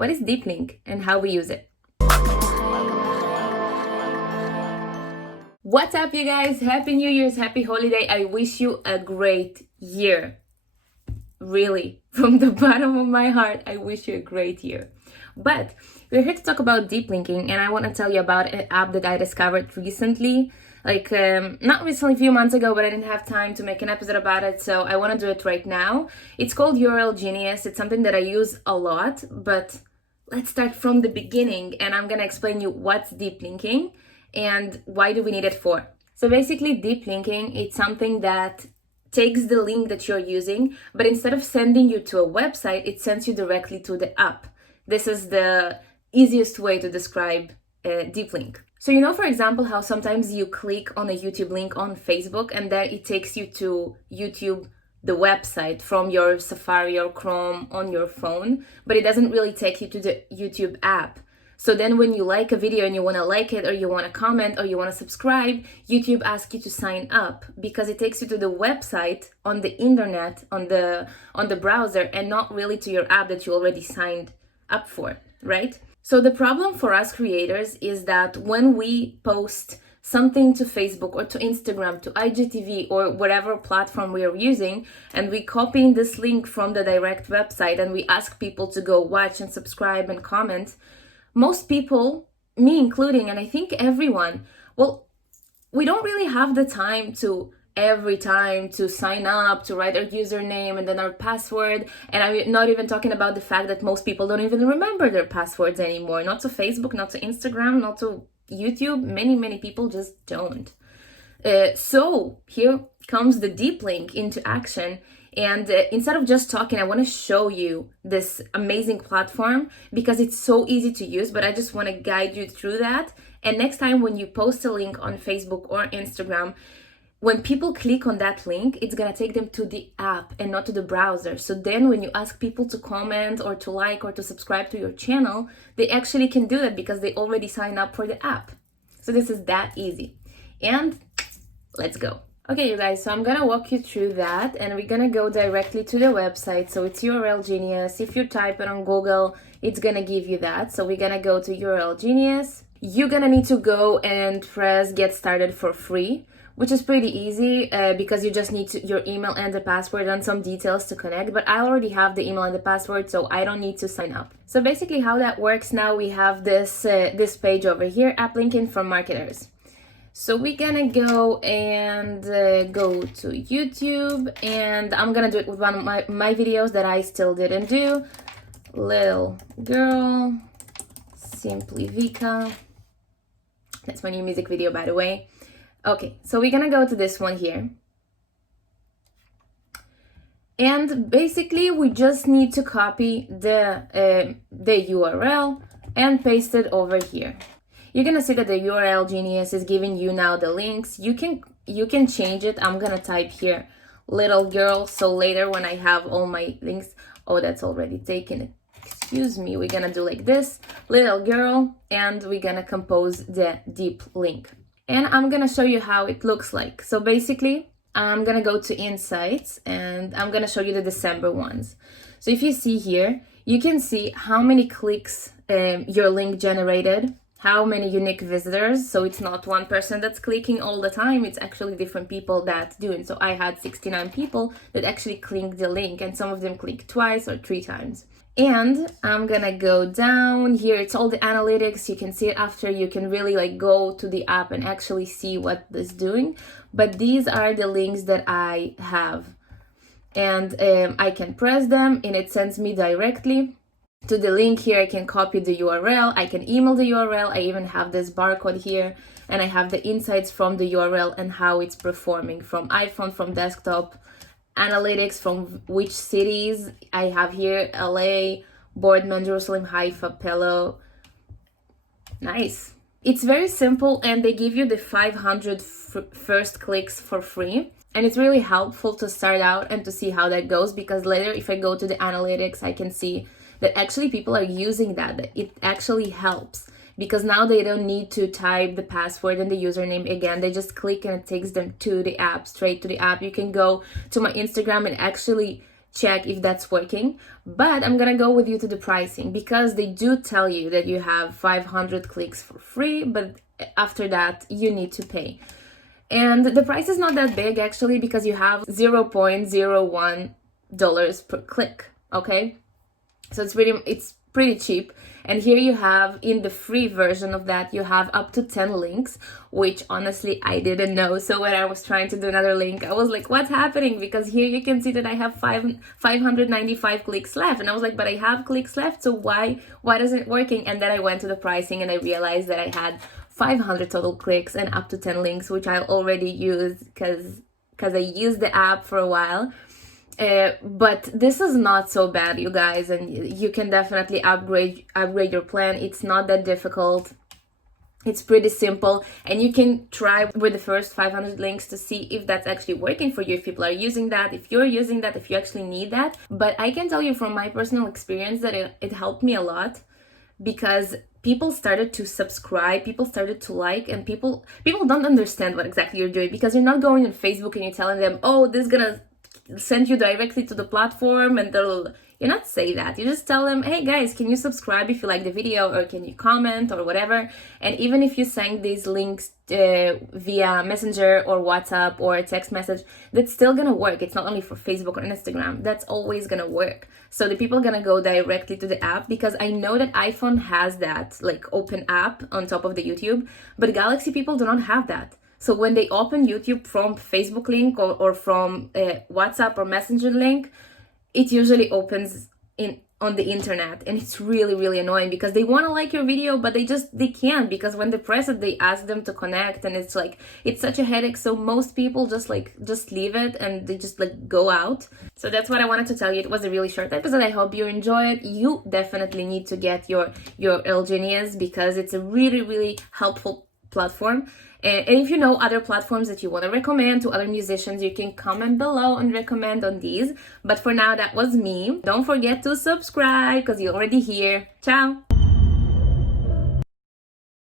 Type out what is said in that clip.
what is deep link and how we use it. What's up, you guys? Happy New Year's, happy holiday. I wish you a great year. Really, from the bottom of my heart, I wish you a great year. But we're here to talk about deep linking, and I want to tell you about an app that I discovered recently. Not recently, a few months ago, but I didn't have time to make an episode about it, so I want to do it right now. It's called URL Genius. It's something that I use a lot, but let's start from the beginning, and I'm gonna explain you what's deep linking and why do we need it for. So basically, deep linking, it's something that takes the link that you're using, but instead of sending you to a website, it sends you directly to the app. This is the easiest way to describe deep link. So you know, for example, how sometimes you click on a YouTube link on Facebook and then it takes you to YouTube, the website, from your Safari or Chrome on your phone, but it doesn't really take you to the YouTube app. So then when you like a video and you want to like it, or you want to comment, or you want to subscribe, YouTube asks you to sign up because it takes you to the website on the internet, on the browser, and not really to your app that you already signed up for, right? So the problem for us creators is that when we post something to Facebook or to Instagram, to IGTV, or whatever platform we are using, and we copy this link from the direct website and we ask people to go watch and subscribe and comment, most people, me including, and I think everyone, well, we don't really have the time to every time to sign up, to write our username and then our password. And I'm not even talking about the fact that most people don't even remember their passwords anymore. Not to Facebook, not to Instagram, not to YouTube. Many people just don't. So here comes the deep link into action. And instead of just talking, I want to show you this amazing platform because it's so easy to use, but I just want to guide you through that. And next time when you post a link on Facebook or Instagram, when people click on that link, it's going to take them to the app and not to the browser. So then when you ask people to comment or to like or to subscribe to your channel, they actually can do that because they already signed up for the app. So this is that easy. And let's go. Okay, you guys, so I'm gonna walk you through that and we're gonna go directly to the website. So it's URL Genius. If you type it on Google, it's gonna give you that. So we're gonna go to URL Genius. You're gonna need to go and press get started for free, which is pretty easy because you just need your email and the password and some details to connect. But I already have the email and the password, so I don't need to sign up. So basically how that works now, we have this page over here, app linking for marketers. So we're gonna go and go to YouTube, and I'm gonna do it with one of my videos that I still didn't do. Little Girl, Simply Vika. That's my new music video, by the way. Okay, so we're gonna go to this one here. And basically we just need to copy the URL and paste it over here. You're gonna see that the URL Genius is giving you now the links. You can change it. I'm gonna type here Little Girl, so later when I have all my links, oh, that's already taken, excuse me, we're gonna do like this, Little Girl, and we're gonna compose the deep link. And I'm gonna show you how it looks like. So basically, I'm gonna go to Insights and I'm gonna show you the December ones. So if you see here, you can see how many clicks your link generated, how many unique visitors. So it's not one person that's clicking all the time, it's actually different people that do it. So I had 69 people that actually clicked the link, and some of them clicked twice or 3 times. And I'm gonna go down here, it's all the analytics. You can see it after, you can really go to the app and actually see what it's doing. But these are the links that I have, and I can press them and it sends me directly to the link here. I can copy the URL, I can email the URL, I even have this barcode here, and I have the insights from the URL and how it's performing from iPhone, from desktop, analytics from which cities I have here: LA, Boardman, Jerusalem, Haifa, Pelo. Nice. It's very simple, and they give you the 500 first clicks for free. And it's really helpful to start out and to see how that goes, because later if I go to the analytics, I can see that actually people are using that it actually helps, because now they don't need to type the password and the username again. They just click and it takes them to the app, straight to the app. You can go to my Instagram and actually check if that's working. But I'm gonna go with you to the pricing, because they do tell you that you have 500 clicks for free, but after that you need to pay. And the price is not that big actually, because you have $0.01 per click, okay? So it's pretty cheap. And here you have, in the free version of that, you have up to 10 links, which honestly I didn't know. So when I was trying to do another link, I was like, what's happening? Because here you can see that I have 595 clicks left, and I was like, but I have clicks left, so why isn't it working? And then I went to the pricing and I realized that I had 500 total clicks and up to 10 links, which I already used because I used the app for a while. But this is not so bad, you guys, and you can definitely upgrade your plan. It's not that difficult. It's pretty simple, and you can try with the first 500 links to see if that's actually working for you, if people are using that, if you're using that, if you actually need that. But I can tell you from my personal experience that it helped me a lot, because people started to subscribe, people started to like, and people don't understand what exactly you're doing, because you're not going on Facebook and you're telling them, oh, this is gonna send you directly to the platform, and you not say that. You just tell them, hey guys, can you subscribe if you like the video, or can you comment or whatever. And even if you send these links via Messenger or WhatsApp or a text message, that's still gonna work. It's not only for Facebook or Instagram, that's always gonna work. So the people are gonna go directly to the app, because I know that iPhone has that like open app on top of the YouTube, but Galaxy people do not have that. So when they open YouTube from Facebook link or from WhatsApp or Messenger link, it usually opens on the internet, and it's really, really annoying, because they want to like your video, but they can't, because when they press it, they ask them to connect, and it's such a headache. So most people just leave it, and they just go out. So that's what I wanted to tell you. It was a really short episode. I hope you enjoy it. You definitely need to get your El Genius, because it's a really, really helpful platform. And if you know other platforms that you want to recommend to other musicians, you can comment below and recommend on these. But for now, that was me. Don't forget to subscribe, because you're already here. Ciao!